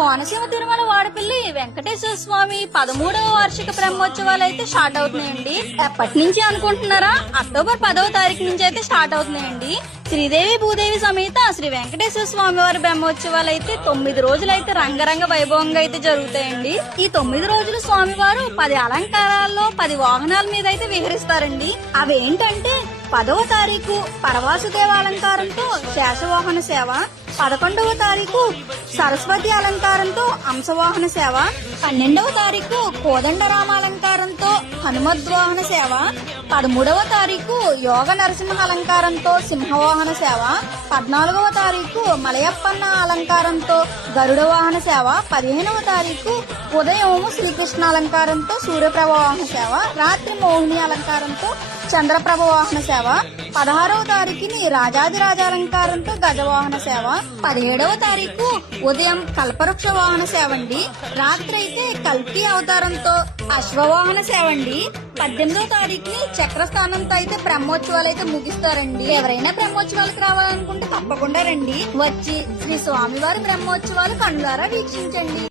కోనసీమ తిరుమల వాడపల్లి వెంకటేశ్వర స్వామి 13వ వార్షిక బ్రహ్మోత్సవాలు అయితే స్టార్ట్ అవుతున్నాయండి. ఎప్పటి నుంచి అనుకుంటున్నారా? అక్టోబర్ 10వ తారీఖు నుంచి అయితే స్టార్ట్ అవుతున్నాయండి. శ్రీదేవి భూదేవి సమేత శ్రీ వెంకటేశ్వర స్వామి వారి బ్రహ్మోత్సవాలు అయితే 9 రోజులు అయితే రంగరంగ వైభవంగా అయితే జరుగుతాయండి. ఈ 9 రోజులు స్వామివారు 10 అలంకారాల్లో 10 వాహనాల మీద అయితే విహరిస్తారండి. అవేంటంటే 10వ తారీఖు పరవాసుదేవ అలంకారంతో శేషవాహన సేవ, 11వ తారీఖు సరస్వతి అలంకారంతో అంశవాహన సేవ, 12వ తారీఖు కోదండరామ అలంకారంతో హనుమద్వాహన సేవ, 13వ తారీఖు యోగ నరసింహ అలంకారంతో సింహవాహన సేవ, 14వ తారీఖు మలయప్పన్న అలంకారంతో గరుడ వాహన సేవ, 15వ తారీఖు ఉదయం శ్రీకృష్ణ అలంకారంతో సూర్యప్రభ వాహన సేవ, రాత్రి మోహిని అలంకారంతో చంద్రప్రభ వాహన సేవ, 16వ తారీఖుని రాజాదిరాజ అలంకారంతో గజవాహన సేవ, 17వ తారీఖు ఉదయం కల్పవృక్ష వాహన సేవ అండి. రాత్రి అయితే కల్కి అవతారంతో అశ్వవాహన సేవ అండి. 18వ తారీఖుని చక్రస్థానంతో అయితే బ్రహ్మోత్సవాలు అయితే ముగిస్తారండి. ఎవరైనా బ్రహ్మోత్సవాలకు రావాలనుకుంటే తప్పకుండా రండి. వచ్చి శ్రీ స్వామివారి బ్రహ్మోత్సవాలు కనులారా వీక్షించండి.